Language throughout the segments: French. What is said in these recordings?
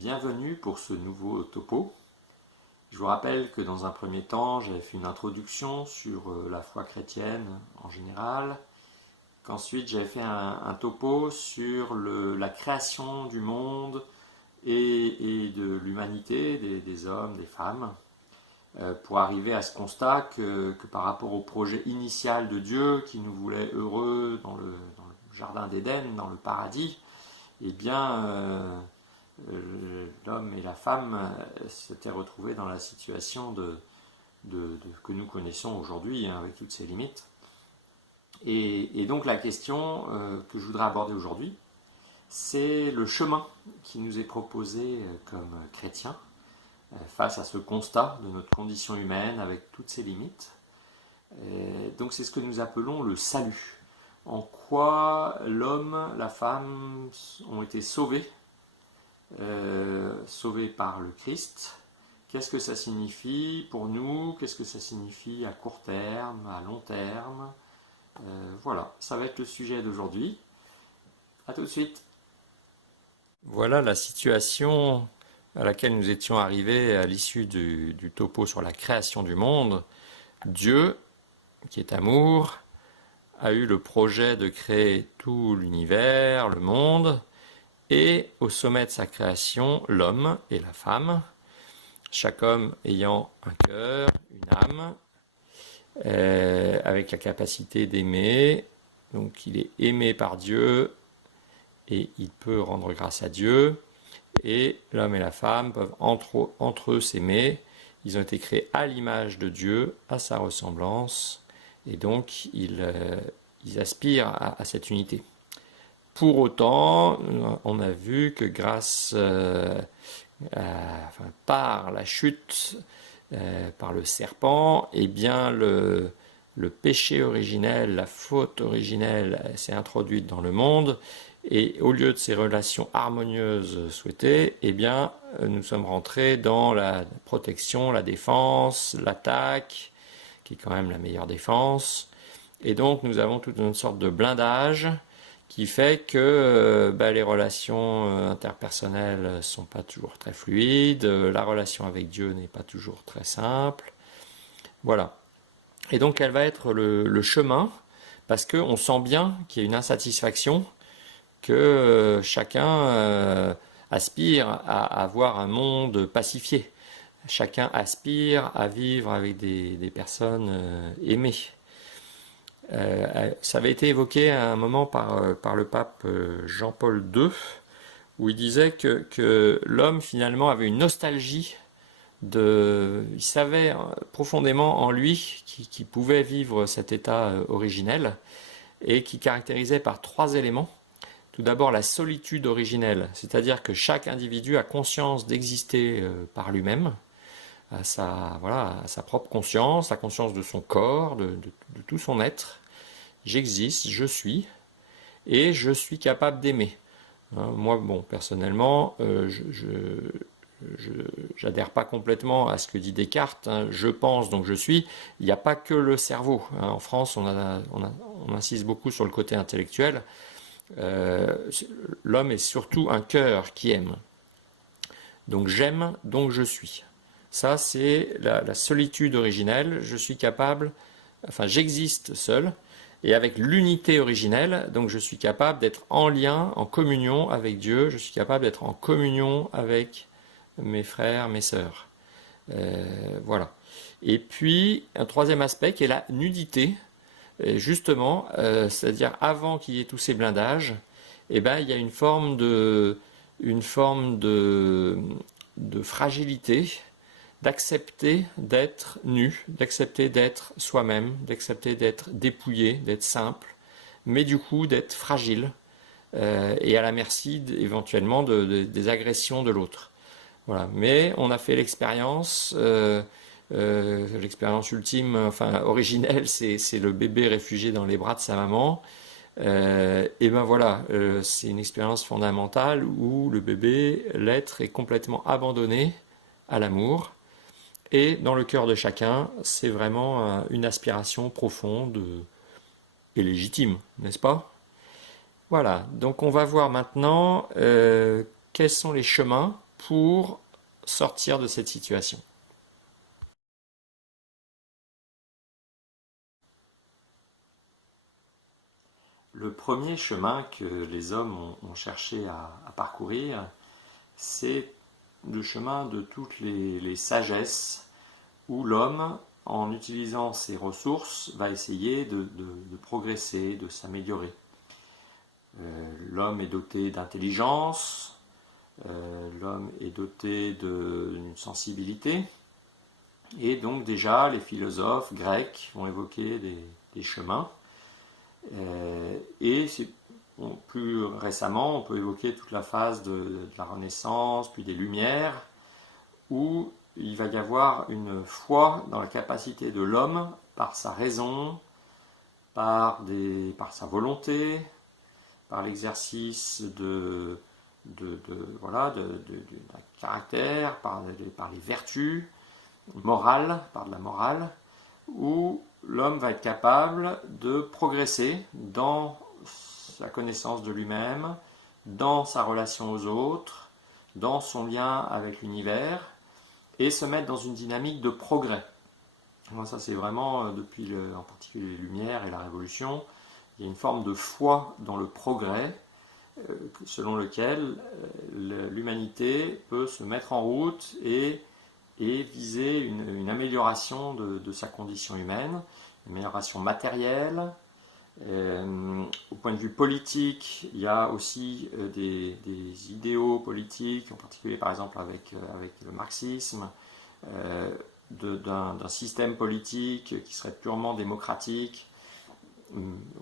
Bienvenue pour ce nouveau topo. Je vous rappelle que dans un premier temps, j'avais fait une introduction sur la foi chrétienne en général, qu'ensuite j'avais fait un topo sur la création du monde et de l'humanité, des hommes, des femmes, pour arriver à ce constat que par rapport au projet initial de Dieu qui nous voulait heureux dans le jardin d'Éden, dans le paradis, eh bien l'homme et la femme s'étaient retrouvés dans la situation que nous connaissons aujourd'hui, hein, avec toutes ses limites. Et donc la question que je voudrais aborder aujourd'hui, c'est le chemin qui nous est proposé comme chrétiens face à ce constat de notre condition humaine avec toutes ses limites. Donc c'est ce que nous appelons le salut. En quoi l'homme, la femme ont été sauvés par le Christ. Qu'est-ce que ça signifie pour nous? Qu'est-ce que ça signifie à court terme, à long terme? Voilà, ça va être le sujet d'aujourd'hui. A tout de suite. Voilà la situation à laquelle nous étions arrivés à l'issue du topo sur la création du monde. Dieu, qui est amour, a eu le projet de créer tout l'univers, le monde, et au sommet de sa création, l'homme et la femme, chaque homme ayant un cœur, une âme, avec la capacité d'aimer. Donc il est aimé par Dieu et il peut rendre grâce à Dieu. Et l'homme et la femme peuvent entre eux s'aimer. Ils ont été créés à l'image de Dieu, à sa ressemblance, et donc ils aspirent à cette unité. Pour autant, on a vu que par la chute, par le serpent, eh bien le péché originel, la faute originelle s'est introduite dans le monde, et au lieu de ces relations harmonieuses souhaitées, eh bien nous sommes rentrés dans la protection, la défense, l'attaque, qui est quand même la meilleure défense, et donc nous avons toute une sorte de blindage qui fait que les relations interpersonnelles ne sont pas toujours très fluides, la relation avec Dieu n'est pas toujours très simple. Voilà. Et donc quel va être le chemin? Parce qu'on sent bien qu'il y a une insatisfaction, que chacun aspire à avoir un monde pacifié. Chacun aspire à vivre avec des personnes aimées. Ça avait été évoqué à un moment par le pape Jean-Paul II, où il disait que l'homme finalement avait une nostalgie il savait profondément en lui qu'il pouvait vivre cet état originel, et qui caractérisait par trois éléments. Tout d'abord la solitude originelle, c'est-à-dire que chaque individu a conscience d'exister par lui-même, à sa propre conscience, la conscience de son corps, de tout son être. J'existe, je suis, et je suis capable d'aimer. Moi, personnellement, je n'adhère pas complètement à ce que dit Descartes. Je pense, donc je suis. Il n'y a pas que le cerveau. En France, on insiste beaucoup sur le côté intellectuel. L'homme est surtout un cœur qui aime. Donc j'aime, donc je suis. Ça, c'est la solitude originelle. Je suis capable, j'existe seul. Et avec l'unité originelle, donc je suis capable d'être en lien, en communion avec Dieu, je suis capable d'être en communion avec mes frères, mes sœurs. Voilà. Et puis, un troisième aspect qui est la nudité, et justement, c'est-à-dire avant qu'il y ait tous ces blindages, il y a une forme de fragilité, d'accepter d'être nu, d'accepter d'être soi-même, d'accepter d'être dépouillé, d'être simple, mais du coup d'être fragile et à la merci éventuellement des agressions de l'autre. Voilà. Mais on a fait l'expérience ultime, originelle, c'est le bébé réfugié dans les bras de sa maman. C'est une expérience fondamentale où le bébé, l'être, est complètement abandonné à l'amour. Et dans le cœur de chacun, c'est vraiment une aspiration profonde et légitime, n'est-ce pas? Voilà, donc on va voir maintenant quels sont les chemins pour sortir de cette situation? Le premier chemin que les hommes ont cherché à parcourir, c'est le chemin de toutes les sagesses où l'homme, en utilisant ses ressources, va essayer de progresser, de s'améliorer. L'homme est doté d'intelligence, l'homme est doté d'une sensibilité, et donc déjà les philosophes grecs vont évoquer des chemins. Et plus récemment, on peut évoquer toute la phase de la Renaissance, puis des Lumières, où il va y avoir une foi dans la capacité de l'homme, par sa raison, par sa volonté, par l'exercice d'un caractère, par les vertus morales, par de la morale, où l'homme va être capable de progresser dans sa connaissance de lui-même, dans sa relation aux autres, dans son lien avec l'univers, et se mettre dans une dynamique de progrès. Moi, ça, c'est vraiment, depuis en particulier les Lumières et la Révolution, il y a une forme de foi dans le progrès, selon lequel l'humanité peut se mettre en route et viser une amélioration de sa condition humaine, une amélioration matérielle. Au point de vue politique, il y a aussi des idéaux politiques, en particulier par exemple avec le marxisme, d'un système politique qui serait purement démocratique.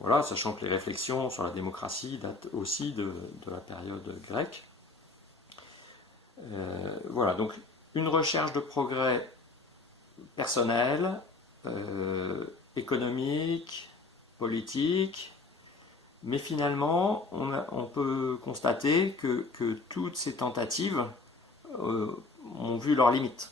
Voilà, sachant que les réflexions sur la démocratie datent aussi de la période grecque. Voilà, donc une recherche de progrès personnel, économique, politique, mais finalement, on peut constater que toutes ces tentatives ont vu leurs limites.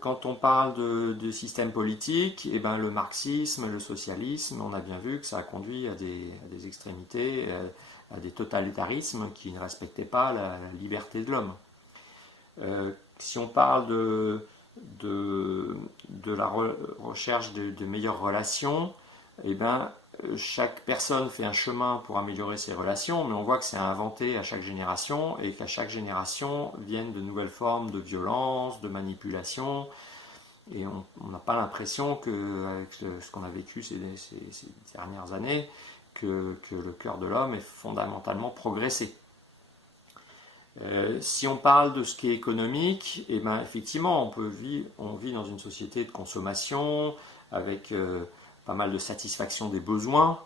Quand on parle de système politique, eh ben, le marxisme, le socialisme, on a bien vu que ça a conduit à des extrémités, à des totalitarismes qui ne respectaient pas la liberté de l'homme. Si on parle de la recherche de meilleures relations, eh ben, chaque personne fait un chemin pour améliorer ses relations, mais on voit que c'est inventé à chaque génération et qu'à chaque génération viennent de nouvelles formes de violence, de manipulation. Et on n'a pas l'impression qu'avec ce qu'on a vécu ces dernières années, que le cœur de l'homme est fondamentalement progressé. Si on parle de ce qui est économique, eh ben, effectivement, on vit dans une société de consommation avec pas mal de satisfaction des besoins,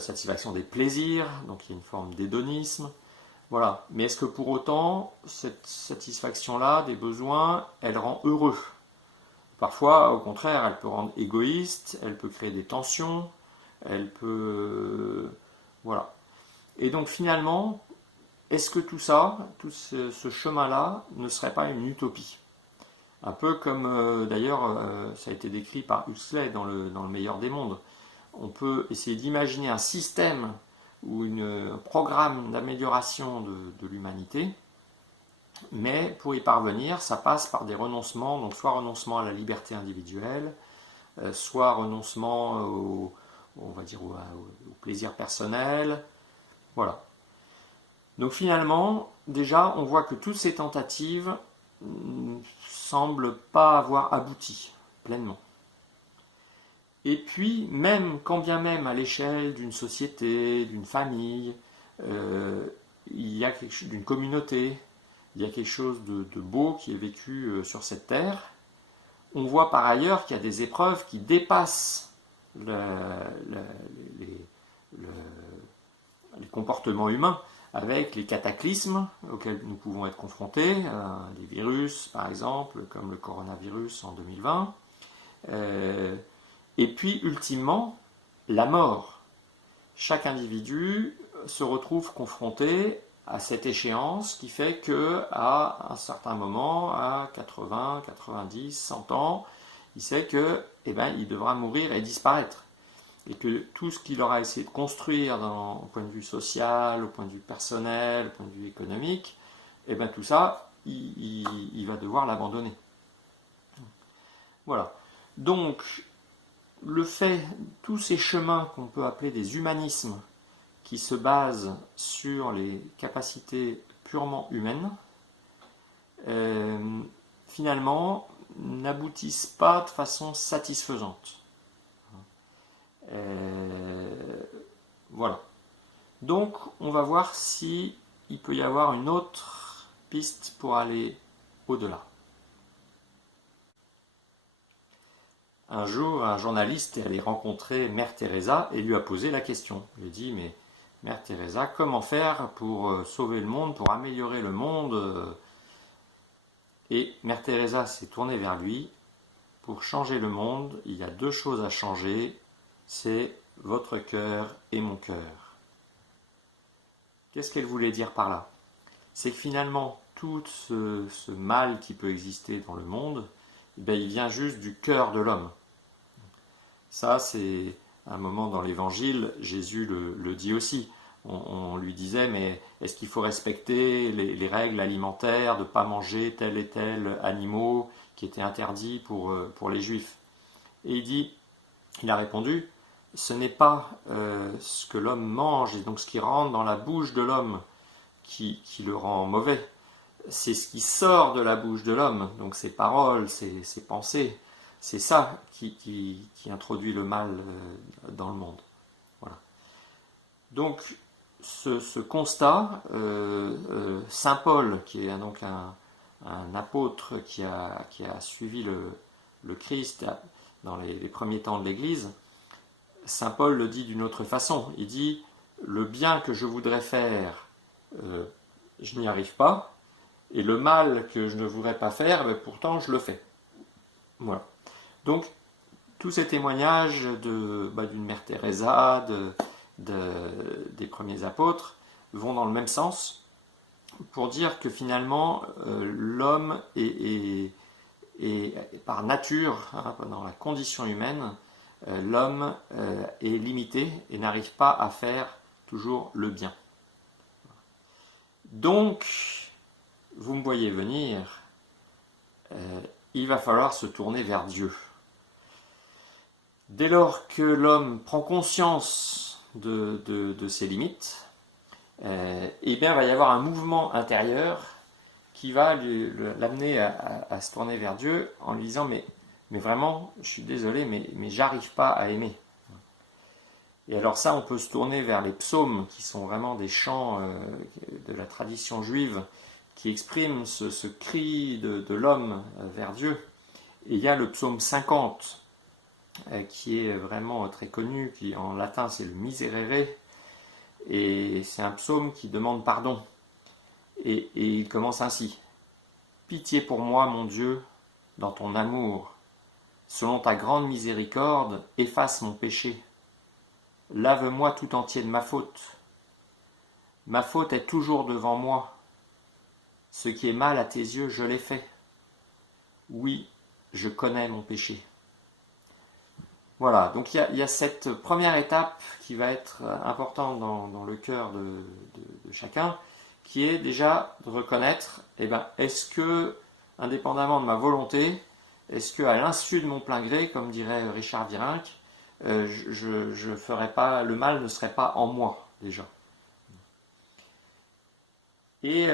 satisfaction des plaisirs, donc il y a une forme d'hédonisme. Voilà. Mais est-ce que pour autant, cette satisfaction-là des besoins, elle rend heureux? Parfois, au contraire, elle peut rendre égoïste, elle peut créer des tensions, elle peut... voilà. Et donc finalement, est-ce que tout ça, tout ce chemin-là, ne serait pas une utopie? Un peu comme d'ailleurs ça a été décrit par Huxley dans le meilleur des mondes. On peut essayer d'imaginer un système ou un programme d'amélioration de l'humanité, mais pour y parvenir, ça passe par des renoncements, donc soit renoncement à la liberté individuelle, soit renoncement on va dire, au plaisir personnel. Voilà. Donc finalement, déjà, on voit que toutes ces tentatives ne semblent pas avoir abouti pleinement. Et puis, quand bien même à l'échelle d'une société, d'une famille, il y a quelque chose d'une communauté, il y a quelque chose de beau qui est vécu sur cette terre, on voit par ailleurs qu'il y a des épreuves qui dépassent les comportements humains, avec les cataclysmes auxquels nous pouvons être confrontés, les virus par exemple, comme le coronavirus en 2020, et puis ultimement la mort. Chaque individu se retrouve confronté à cette échéance qui fait qu'à un certain moment, à 80, 90, 100 ans, il sait que, il devra mourir et disparaître. Et que tout ce qu'il aura essayé de construire au point de vue social, au point de vue personnel, au point de vue économique, et bien tout ça, il va devoir l'abandonner. Voilà. Donc, le fait, tous ces chemins qu'on peut appeler des humanismes, qui se basent sur les capacités purement humaines, finalement, n'aboutissent pas de façon satisfaisante. Voilà. Donc, on va voir si il peut y avoir une autre piste pour aller au-delà. Un jour, un journaliste est allé rencontrer Mère Teresa et lui a posé la question. Il lui a dit, mais Mère Teresa, comment faire pour sauver le monde, pour améliorer le monde? Et Mère Teresa s'est tournée vers lui. Pour changer le monde, il y a deux choses à changer, c'est votre cœur et mon cœur. Qu'est-ce qu'elle voulait dire par là? C'est que finalement, tout ce mal qui peut exister dans le monde, il vient juste du cœur de l'homme. Ça, c'est un moment dans l'Évangile, Jésus le dit aussi. On lui disait, mais est-ce qu'il faut respecter les règles alimentaires, de ne pas manger tel et tel animaux qui étaient interdits pour les Juifs? Et il a répondu, ce n'est pas ce que l'homme mange, et donc ce qui rentre dans la bouche de l'homme qui le rend mauvais. C'est ce qui sort de la bouche de l'homme, donc ses paroles, ses pensées. C'est ça qui introduit le mal dans le monde. Voilà. Donc, ce constat, Saint Paul, qui est donc un apôtre qui a suivi le Christ dans les premiers temps de l'Église, Saint Paul le dit d'une autre façon. Il dit, le bien que je voudrais faire, je n'y arrive pas, et le mal que je ne voudrais pas faire, pourtant je le fais. Voilà. Donc, tous ces témoignages d'une Mère Teresa, des premiers apôtres, vont dans le même sens pour dire que finalement, l'homme est par nature, dans la condition humaine, l'homme est limité et n'arrive pas à faire toujours le bien. Donc, vous me voyez venir, il va falloir se tourner vers Dieu. Dès lors que l'homme prend conscience de ses limites, il va y avoir un mouvement intérieur qui va l'amener à se tourner vers Dieu en lui disant mais vraiment, je suis désolé, mais j'arrive pas à aimer. Et alors ça, on peut se tourner vers les psaumes, qui sont vraiment des chants de la tradition juive, qui expriment ce cri de l'homme vers Dieu. Et il y a le psaume 50, qui est vraiment très connu, qui en latin c'est le Miserere, et c'est un psaume qui demande pardon. Et il commence ainsi. Pitié pour moi, mon Dieu, dans ton amour. Selon ta grande miséricorde, efface mon péché. Lave-moi tout entier de ma faute. Ma faute est toujours devant moi. Ce qui est mal à tes yeux, je l'ai fait. Oui, je connais mon péché. Voilà, donc il y a cette première étape qui va être importante dans le cœur de chacun, qui est déjà de reconnaître, est-ce que, indépendamment de ma volonté, est-ce que à l'insu de mon plein gré, comme dirait Richard Virenque, je ferais pas, le mal ne serait pas en moi déjà. Et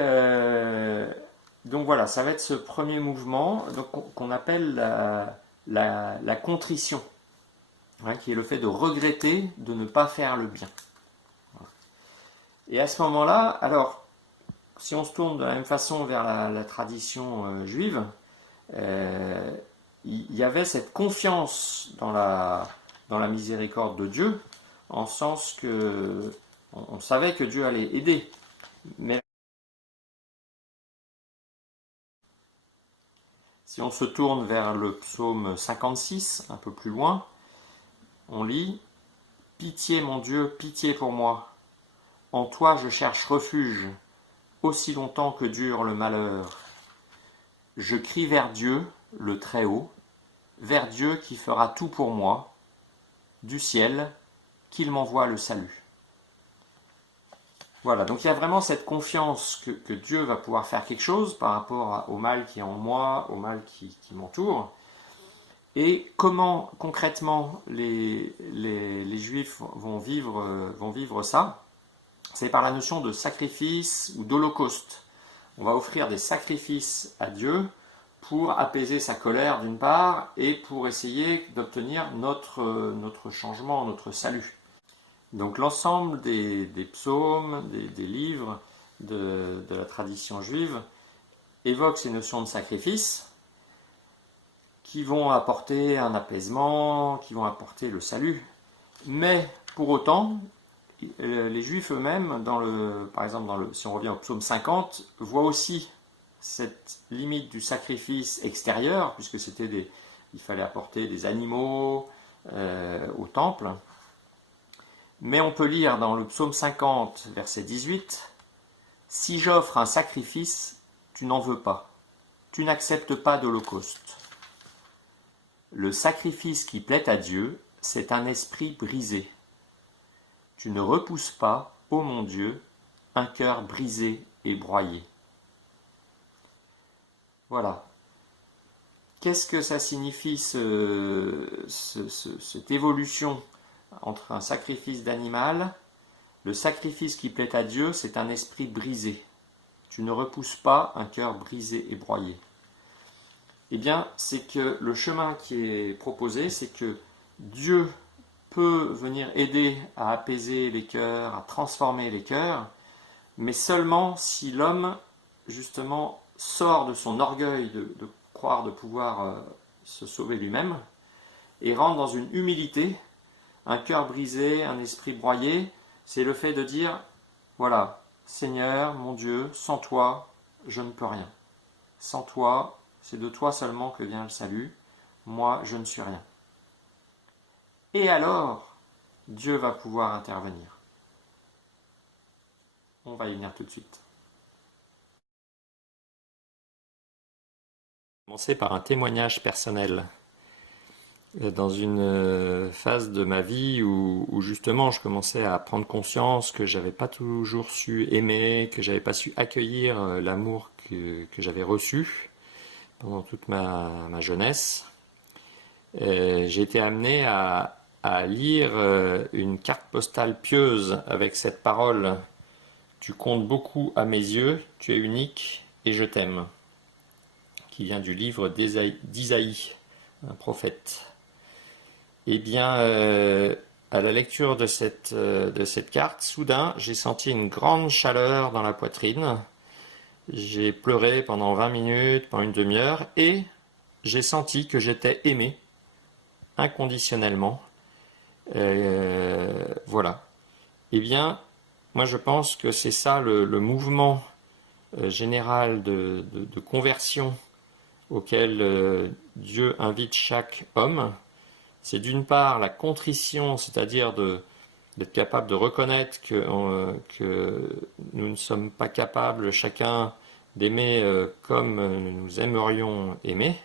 donc voilà, ça va être ce premier mouvement qu'on appelle la contrition, qui est le fait de regretter de ne pas faire le bien. Et à ce moment-là, alors, si on se tourne de la même façon vers la tradition juive, il y avait cette confiance dans la miséricorde de Dieu, en sens que on savait que Dieu allait aider. Mais si on se tourne vers le psaume 56, un peu plus loin, on lit « Pitié mon Dieu, pitié pour moi. En toi je cherche refuge, aussi longtemps que dure le malheur. Je crie vers Dieu, le Très-Haut, vers Dieu qui fera tout pour moi, du ciel, qu'il m'envoie le salut. » Voilà, donc il y a vraiment cette confiance que Dieu va pouvoir faire quelque chose par rapport au mal qui est en moi, au mal qui m'entoure. Et comment concrètement les Juifs vont vivre ça? C'est par la notion de sacrifice ou d'holocauste. On va offrir des sacrifices à Dieu pour apaiser sa colère d'une part et pour essayer d'obtenir notre changement, notre salut. Donc l'ensemble des psaumes, des livres de la tradition juive évoquent ces notions de sacrifice qui vont apporter un apaisement, qui vont apporter le salut. Mais pour autant, les Juifs eux-mêmes, par exemple, si on revient au psaume 50, voient aussi cette limite du sacrifice extérieur, puisque il fallait apporter des animaux au temple. Mais on peut lire dans le psaume 50, verset 18, « Si j'offre un sacrifice, tu n'en veux pas, tu n'acceptes pas d'holocauste. Le sacrifice qui plaît à Dieu, c'est un esprit brisé. Tu ne repousses pas, ô mon Dieu, un cœur brisé et broyé. » Voilà. Qu'est-ce que ça signifie cette évolution entre un sacrifice d'animal? Le sacrifice qui plaît à Dieu, c'est un esprit brisé. Tu ne repousses pas un cœur brisé et broyé. Eh bien, c'est que le chemin qui est proposé, c'est que Dieu peut venir aider à apaiser les cœurs, à transformer les cœurs, mais seulement si l'homme, justement, sort de son orgueil de croire de pouvoir se sauver lui-même et rentre dans une humilité. Un cœur brisé, un esprit broyé, c'est le fait de dire, voilà, Seigneur, mon Dieu, sans toi, je ne peux rien. Sans toi, c'est de toi seulement que vient le salut. Moi, je ne suis rien. Et alors, Dieu va pouvoir intervenir. On va y venir tout de suite. Je vais commencer par un témoignage personnel. Dans une phase de ma vie où justement je commençais à prendre conscience que j'avais pas toujours su aimer, que j'avais pas su accueillir l'amour que j'avais reçu pendant toute ma jeunesse, j'ai été amené à lire une carte postale pieuse avec cette parole « Tu comptes beaucoup à mes yeux, tu es unique et je t'aime », qui vient du livre d'Isaïe, un prophète. Eh bien, à la lecture de cette carte, soudain, j'ai senti une grande chaleur dans la poitrine. J'ai pleuré pendant 20 minutes, pendant une demi-heure, et j'ai senti que j'étais aimé inconditionnellement. Voilà. Eh bien, moi je pense que c'est ça le mouvement général de conversion auquel Dieu invite chaque homme. C'est d'une part la contrition, c'est-à-dire d'être capable de reconnaître que nous ne sommes pas capables chacun d'aimer comme nous aimerions aimer.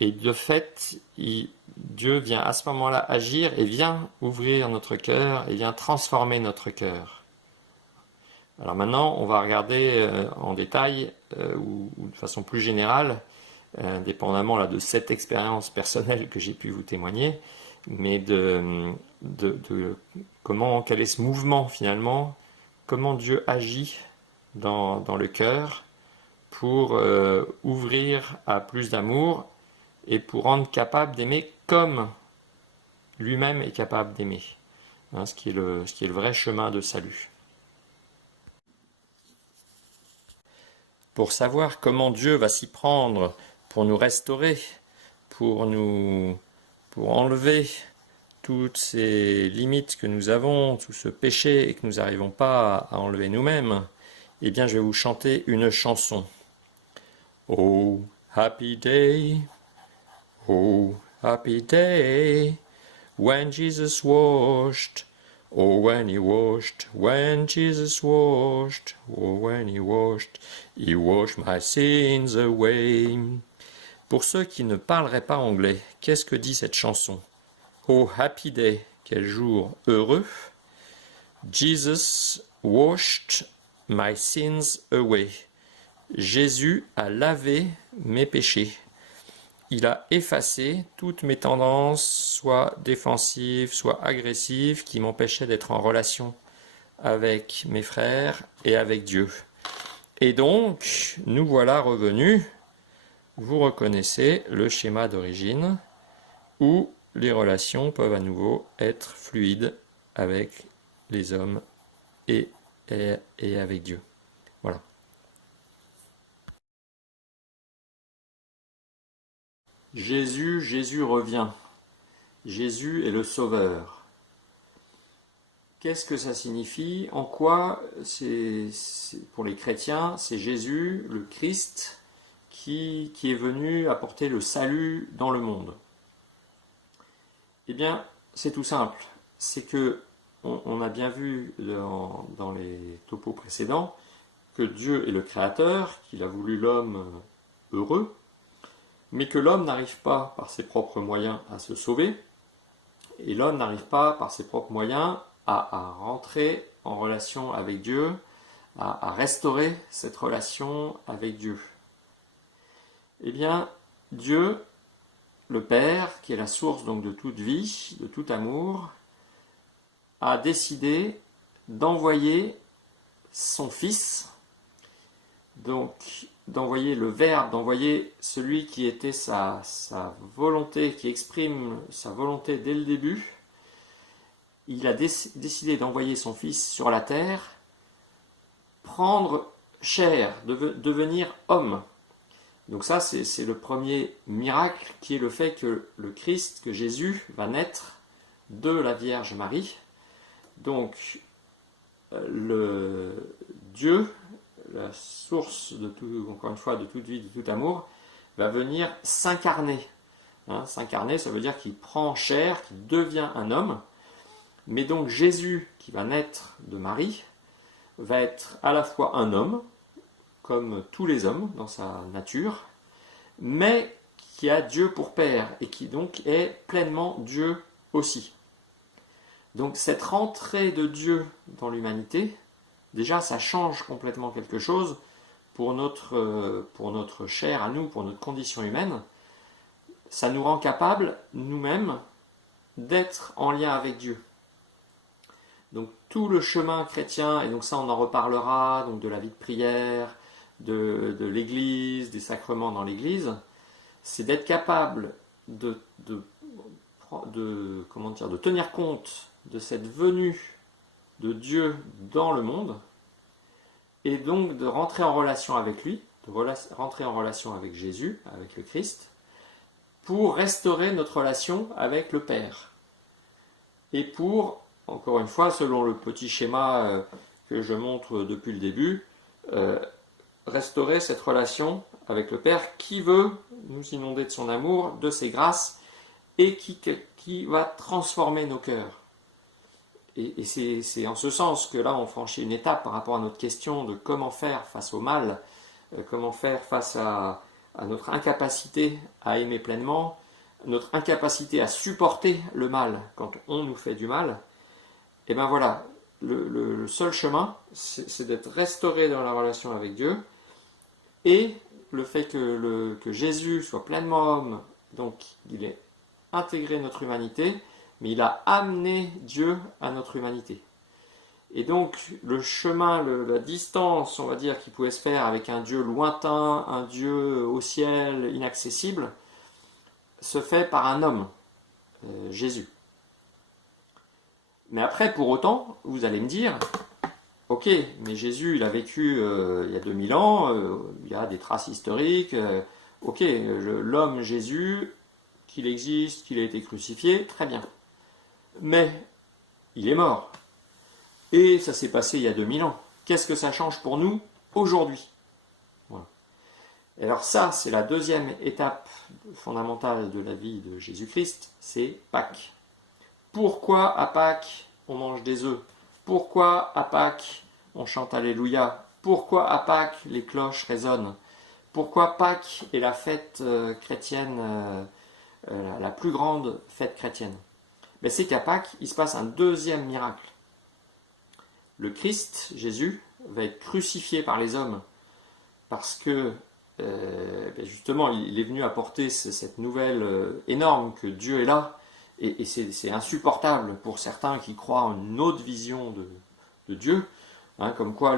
Et de fait, Dieu vient à ce moment-là agir et vient ouvrir notre cœur et vient transformer notre cœur. Alors maintenant, on va regarder en détail ou de façon plus générale, indépendamment là, de cette expérience personnelle que j'ai pu vous témoigner, mais quel est ce mouvement finalement, comment Dieu agit dans le cœur pour ouvrir à plus d'amour et pour rendre capable d'aimer comme lui-même est capable d'aimer, hein, ce qui est le vrai chemin de salut. Pour savoir comment Dieu va s'y prendre pour nous restaurer, pour enlever toutes ces limites que nous avons, tout ce péché et que nous n'arrivons pas à enlever nous-mêmes, eh bien je vais vous chanter une chanson. Oh, happy day, oh, happy day, when Jesus washed, oh, when he washed, when Jesus washed, oh, when he washed my sins away. Pour ceux qui ne parleraient pas anglais, qu'est-ce que dit cette chanson? Oh, happy day, quel jour heureux. Jesus washed my sins away. Jésus a lavé mes péchés. Il a effacé toutes mes tendances, soit défensives, soit agressives, qui m'empêchaient d'être en relation avec mes frères et avec Dieu. Et donc, nous voilà revenus. Vous reconnaissez le schéma d'origine où les relations peuvent à nouveau être fluides avec les hommes et avec Dieu. Voilà. Jésus revient. Jésus est le Sauveur. Qu'est-ce que ça signifie? En quoi, pour les chrétiens, c'est Jésus, le Christ, qui est venu apporter le salut dans le monde? Eh bien, c'est tout simple. C'est que, on a bien vu dans les topos précédents, que Dieu est le Créateur, qu'il a voulu l'homme heureux, mais que l'homme n'arrive pas par ses propres moyens à se sauver, et l'homme n'arrive pas par ses propres moyens à rentrer en relation avec Dieu, à restaurer cette relation avec Dieu. Eh bien, Dieu, le Père, qui est la source donc de toute vie, de tout amour, a décidé d'envoyer son Fils, donc d'envoyer le Verbe, d'envoyer celui qui était sa volonté, qui exprime sa volonté dès le début. Il a décidé d'envoyer son Fils sur la terre, prendre chair, devenir homme. Donc ça, c'est le premier miracle, qui est le fait que le Christ, que Jésus, va naître de la Vierge Marie. Donc, le Dieu, la source de tout, encore une fois, de toute vie, de tout amour, va venir s'incarner. S'incarner, ça veut dire qu'il prend chair, qu'il devient un homme. Mais donc Jésus, qui va naître de Marie, va être à la fois un homme, comme tous les hommes dans sa nature, mais qui a Dieu pour Père, et qui donc est pleinement Dieu aussi. Donc cette rentrée de Dieu dans l'humanité, déjà ça change complètement quelque chose pour notre chair à nous, pour notre condition humaine. Ça nous rend capables, nous-mêmes, d'être en lien avec Dieu. Donc tout le chemin chrétien, et donc ça on en reparlera, donc de la vie de prière, de l'Église, des sacrements dans l'Église, c'est d'être capable de tenir compte de cette venue de Dieu dans le monde, et donc de rentrer en relation avec lui, de rentrer en relation avec Jésus, avec le Christ, pour restaurer notre relation avec le Père. Et pour, encore une fois, selon le petit schéma que je montre depuis le début, restaurer cette relation avec le Père qui veut nous inonder de son amour, de ses grâces, et qui va transformer nos cœurs. Et c'est en ce sens que là on franchit une étape par rapport à notre question de comment faire face au mal, comment faire face à notre incapacité à aimer pleinement, notre incapacité à supporter le mal quand on nous fait du mal. Et bien voilà, le seul chemin, c'est d'être restauré dans la relation avec Dieu, et le fait que Jésus soit pleinement homme, donc il est intégré notre humanité, mais il a amené Dieu à notre humanité. Et donc le chemin, la distance, on va dire, qui pouvait se faire avec un Dieu lointain, un Dieu au ciel, inaccessible, se fait par un homme, Jésus. Mais après, pour autant, vous allez me dire, ok, mais Jésus, il a vécu il y a 2000 ans, il y a des traces historiques, ok, l'homme Jésus, qu'il existe, qu'il a été crucifié, très bien. Mais il est mort. Et ça s'est passé il y a 2000 ans. Qu'est-ce que ça change pour nous aujourd'hui? Voilà. Et alors ça, c'est la deuxième étape fondamentale de la vie de Jésus-Christ, c'est Pâques. Pourquoi à Pâques on mange des œufs? Pourquoi à Pâques on chante Alléluia? Pourquoi à Pâques les cloches résonnent? Pourquoi Pâques est la fête chrétienne, la plus grande fête chrétienne? Ben c'est qu'à Pâques, il se passe un deuxième miracle. le Christ, Jésus, va être crucifié par les hommes parce que justement il est venu apporter cette nouvelle énorme que Dieu est là, et c'est insupportable pour certains qui croient en une autre vision de Dieu, hein, comme quoi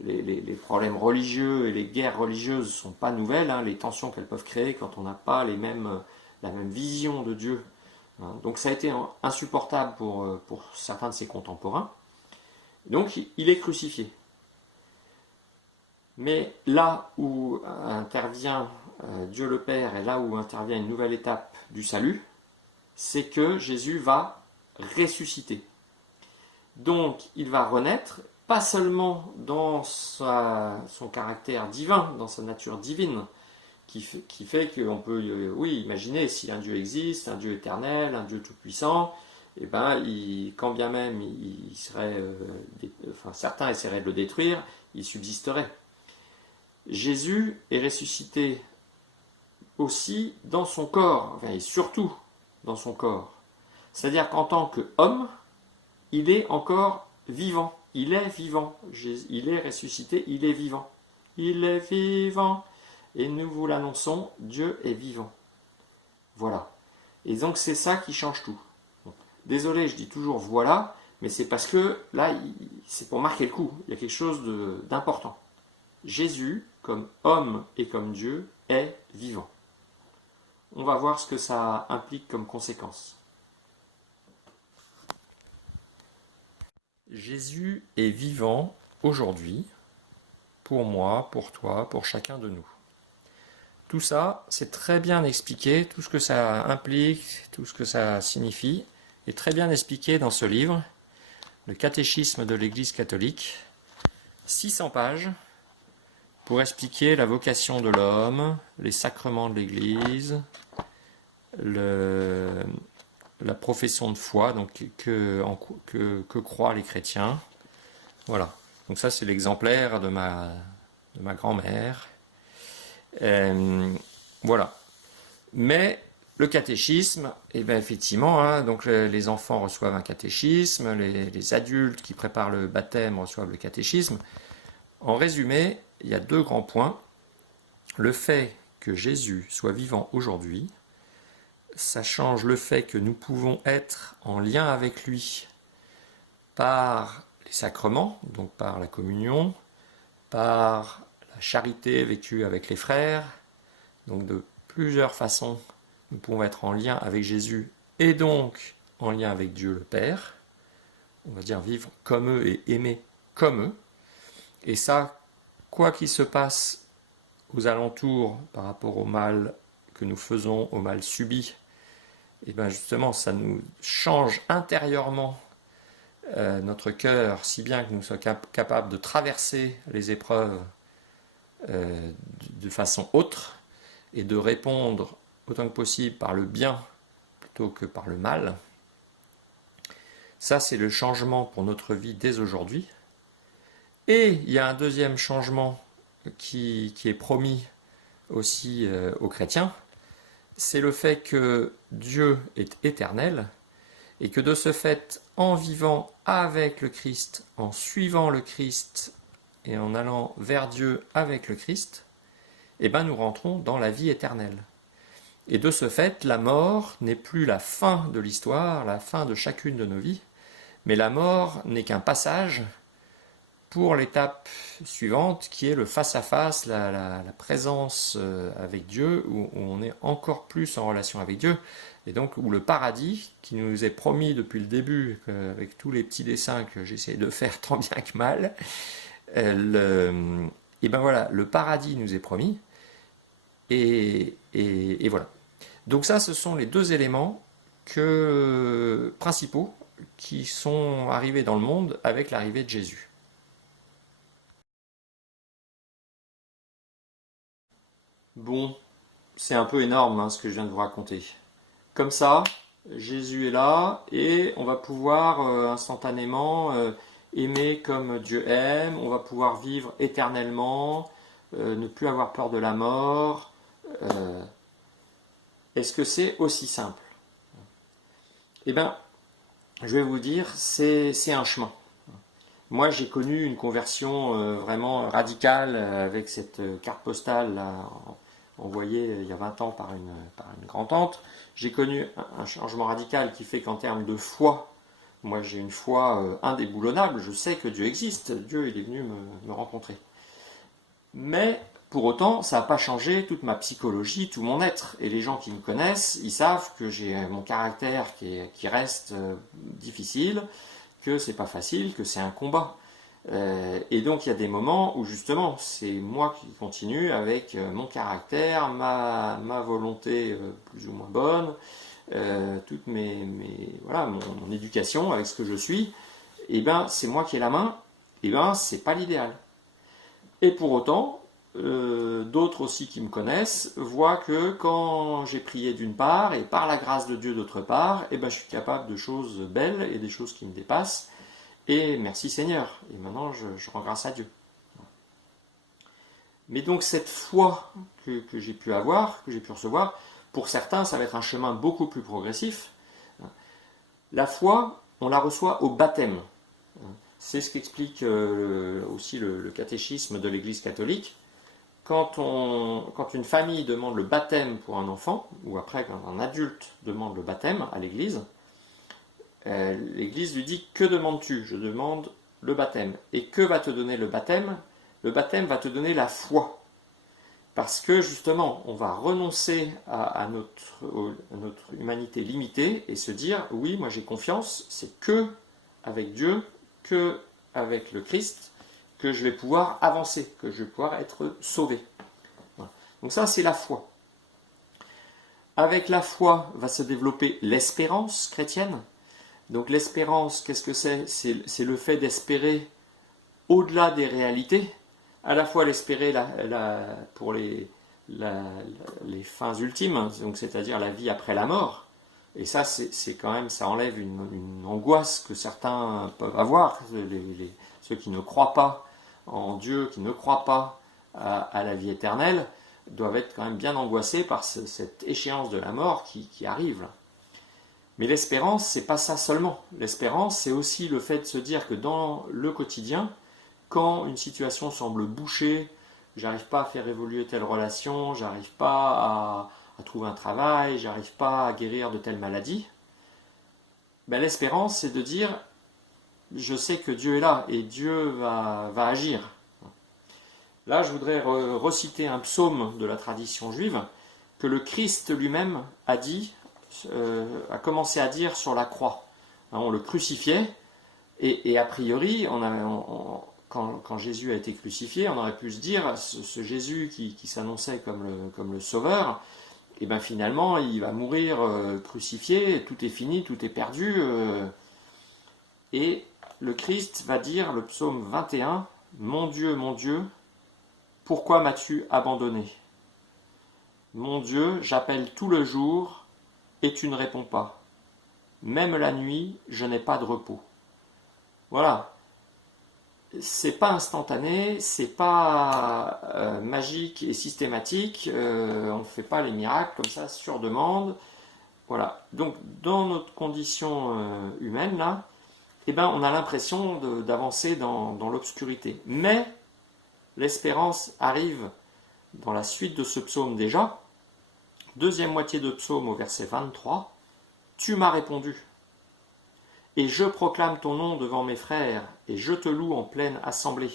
les problèmes religieux et les guerres religieuses ne sont pas nouvelles, hein, les tensions qu'elles peuvent créer quand on n'a pas la même vision de Dieu. Hein. Donc ça a été insupportable pour certains de ses contemporains. Donc il est crucifié. Mais là où intervient Dieu le Père, et là où intervient une nouvelle étape du salut, c'est que Jésus va ressusciter. Donc il va renaître, pas seulement dans son caractère divin, dans sa nature divine, qui fait qu'on peut imaginer, si un Dieu existe, un Dieu éternel, un Dieu tout-puissant, et ben, quand bien même il serait, certains essaieraient de le détruire, il subsisterait. Jésus est ressuscité aussi dans son corps, et surtout dans son corps. C'est-à-dire qu'en tant qu'homme, il est encore vivant. Il est vivant. Il est ressuscité, il est vivant. Il est vivant. Et nous vous l'annonçons, Dieu est vivant. Voilà. Et donc c'est ça qui change tout. Désolé, je dis toujours voilà, mais c'est parce que là, c'est pour marquer le coup. Il y a quelque chose d'important. Jésus, comme homme et comme Dieu, est vivant. On va voir ce que ça implique comme conséquence. Jésus est vivant aujourd'hui, pour moi, pour toi, pour chacun de nous. Tout ça, c'est très bien expliqué, tout ce que ça implique, tout ce que ça signifie, est très bien expliqué dans ce livre, le Catéchisme de l'Église catholique, 600 pages, pour expliquer la vocation de l'homme, les sacrements de l'Église, la profession de foi, donc que croient les chrétiens. Voilà. Donc ça, c'est l'exemplaire de ma grand-mère. Voilà. Mais le catéchisme, effectivement, hein, donc les enfants reçoivent un catéchisme, les adultes qui préparent le baptême reçoivent le catéchisme. En résumé, il y a 2 grands points. Le fait que Jésus soit vivant aujourd'hui, ça change le fait que nous pouvons être en lien avec lui par les sacrements, donc par la communion, par la charité vécue avec les frères. Donc de plusieurs façons, nous pouvons être en lien avec Jésus et donc en lien avec Dieu le Père. On va dire vivre comme eux et aimer comme eux. Et ça, quoi qu'il se passe aux alentours par rapport au mal que nous faisons, au mal subi, et bien justement, ça nous change intérieurement notre cœur, si bien que nous soyons capables de traverser les épreuves de façon autre et de répondre autant que possible par le bien plutôt que par le mal. Ça, c'est le changement pour notre vie dès aujourd'hui. Et il y a un deuxième changement qui est promis aussi aux chrétiens, c'est le fait que Dieu est éternel et que de ce fait, en vivant avec le Christ, en suivant le Christ et en allant vers Dieu avec le Christ, nous rentrons dans la vie éternelle. Et de ce fait, la mort n'est plus la fin de l'histoire, la fin de chacune de nos vies, mais la mort n'est qu'un passage pour l'étape suivante, qui est le face-à-face, la présence avec Dieu, où on est encore plus en relation avec Dieu, et donc où le paradis, qui nous est promis depuis le début, avec tous les petits dessins que j'essaie de faire tant bien que mal, le paradis nous est promis, et voilà. Donc ça, ce sont les 2 éléments principaux qui sont arrivés dans le monde avec l'arrivée de Jésus. Bon, c'est un peu énorme hein, ce que je viens de vous raconter. Comme ça, Jésus est là et on va pouvoir instantanément aimer comme Dieu aime, on va pouvoir vivre éternellement, ne plus avoir peur de la mort. Est-ce que c'est aussi simple? Eh bien, je vais vous dire, c'est un chemin. Moi, j'ai connu une conversion vraiment radicale avec cette carte postale là, envoyée il y a 20 ans par une grand-tante. J'ai connu un changement radical qui fait qu'en termes de foi, moi j'ai une foi indéboulonnable. Je sais que Dieu existe. Dieu, il est venu me rencontrer. Mais pour autant, ça n'a pas changé toute ma psychologie, tout mon être. Et les gens qui me connaissent, ils savent que j'ai mon caractère qui reste difficile, que c'est pas facile, que c'est un combat. Et donc il y a des moments où justement c'est moi qui continue avec mon caractère, ma volonté plus ou moins bonne, toute voilà, mon éducation avec ce que je suis, et ben c'est moi qui ai la main, et ben c'est pas l'idéal. Et pour autant, d'autres aussi qui me connaissent voient que quand j'ai prié d'une part et par la grâce de Dieu d'autre part, et ben je suis capable de choses belles et des choses qui me dépassent. Et merci Seigneur. Et maintenant, je rends grâce à Dieu. Mais donc cette foi que j'ai pu avoir, que j'ai pu recevoir, pour certains, ça va être un chemin beaucoup plus progressif. La foi, on la reçoit au baptême. C'est ce qu'explique aussi le catéchisme de l'Église catholique. Quand une famille demande le baptême pour un enfant, ou après quand un adulte demande le baptême à l'Église, l'Église lui dit « Que demandes-tu » ? Je demande le baptême. Et que va te donner le baptême ? Le baptême va te donner la foi. Parce que justement, on va renoncer à notre humanité limitée et se dire « Oui, moi j'ai confiance, c'est que avec Dieu, que avec le Christ, que je vais pouvoir avancer, que je vais pouvoir être sauvé. » Voilà. Donc ça, c'est la foi. Avec la foi va se développer l'espérance chrétienne. Donc l'espérance, qu'est-ce que c'est ? C'est le fait d'espérer au-delà des réalités, à la fois l'espérer pour les fins ultimes, donc c'est-à-dire la vie après la mort. Et ça, c'est quand même, ça enlève une angoisse que certains peuvent avoir, ceux qui ne croient pas en Dieu, qui ne croient pas à la vie éternelle, doivent être quand même bien angoissés par cette échéance de la mort qui arrive. Mais l'espérance, c'est pas ça seulement. L'espérance, c'est aussi le fait de se dire que dans le quotidien, quand une situation semble bouchée, j'arrive pas à faire évoluer telle relation, j'arrive pas à trouver un travail, j'arrive pas à guérir de telle maladie, ben l'espérance, c'est de dire, je sais que Dieu est là et Dieu va agir. Là, je voudrais reciter un psaume de la tradition juive que le Christ lui-même a dit, a commencé à dire sur la croix. On le crucifiait, et a priori, quand Jésus a été crucifié, on aurait pu se dire, ce Jésus qui s'annonçait comme le sauveur, et ben finalement, il va mourir crucifié, tout est fini, tout est perdu. Et le Christ va dire, le psaume 21, « Mon Dieu, pourquoi m'as-tu abandonné ? Mon Dieu, j'appelle tout le jour, et tu ne réponds pas. Même la nuit, je n'ai pas de repos. » Voilà. C'est pas instantané, c'est pas magique et systématique. On ne fait pas les miracles comme ça sur demande. Voilà. Donc, dans notre condition humaine là, eh ben, on a l'impression d'avancer dans l'obscurité. Mais l'espérance arrive dans la suite de ce psaume déjà. Deuxième moitié de psaume au verset 23, « Tu m'as répondu, et je proclame ton nom devant mes frères, et je te loue en pleine assemblée.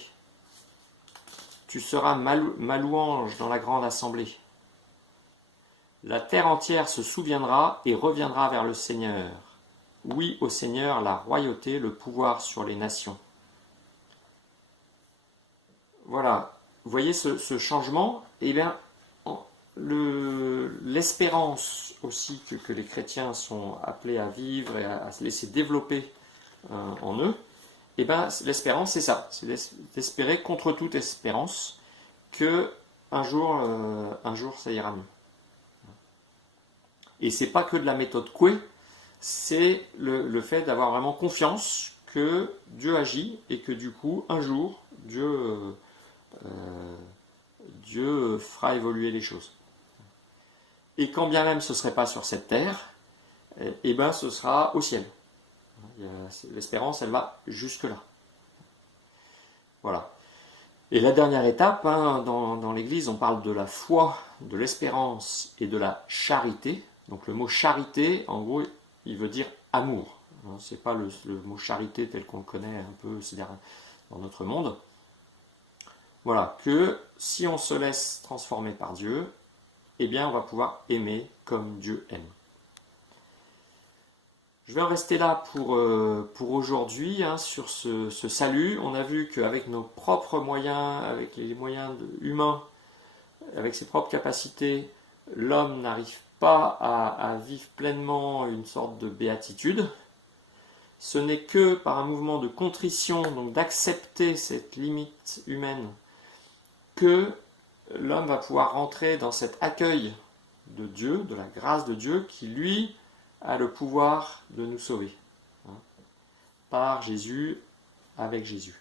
Tu seras ma louange dans la grande assemblée. La terre entière se souviendra et reviendra vers le Seigneur. Oui, au Seigneur, la royauté, le pouvoir sur les nations. » Voilà, vous voyez ce changement ? Eh bien, l'espérance aussi que les chrétiens sont appelés à vivre et à se laisser développer en eux, et ben l'espérance c'est ça, c'est d'espérer contre toute espérance que un jour ça ira mieux. Et c'est pas que de la méthode Coué, c'est le fait d'avoir vraiment confiance que Dieu agit et que du coup un jour Dieu fera évoluer les choses. Et quand bien même ce ne serait pas sur cette terre, eh ben ce sera au ciel. L'espérance, elle va jusque-là. Voilà. Et la dernière étape, hein, dans l'Église, on parle de la foi, de l'espérance et de la charité. Donc le mot charité, en gros, il veut dire amour. Ce n'est pas le mot charité tel qu'on le connaît un peu, c'est-à-dire dans notre monde. Voilà, que si on se laisse transformer par Dieu, eh bien on va pouvoir aimer comme Dieu aime. Je vais en rester là pour aujourd'hui, hein, sur ce salut. On a vu qu'avec nos propres moyens, avec les moyens humains, avec ses propres capacités, l'homme n'arrive pas à vivre pleinement une sorte de béatitude. Ce n'est que par un mouvement de contrition, donc d'accepter cette limite humaine, que l'homme va pouvoir rentrer dans cet accueil de Dieu, de la grâce de Dieu, qui lui a le pouvoir de nous sauver, hein, par Jésus, avec Jésus.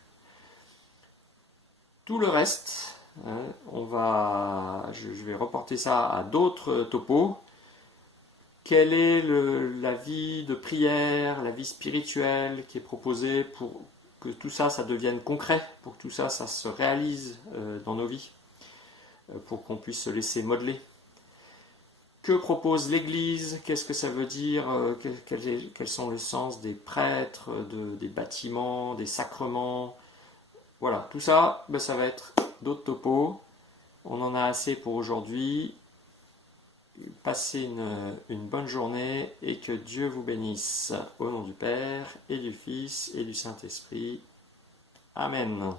Tout le reste, hein, je vais reporter ça à d'autres topos. Quelle est la vie de prière, la vie spirituelle qui est proposée pour que tout ça, ça devienne concret, pour que tout ça, ça se réalise dans nos vies, pour qu'on puisse se laisser modeler. Que propose l'Église? Qu'est-ce que ça veut dire? Quels sont les sens des prêtres, des bâtiments, des sacrements? Voilà, tout ça, ben, ça va être d'autres topos. On en a assez pour aujourd'hui. Passez une bonne journée et que Dieu vous bénisse. Au nom du Père et du Fils et du Saint-Esprit. Amen.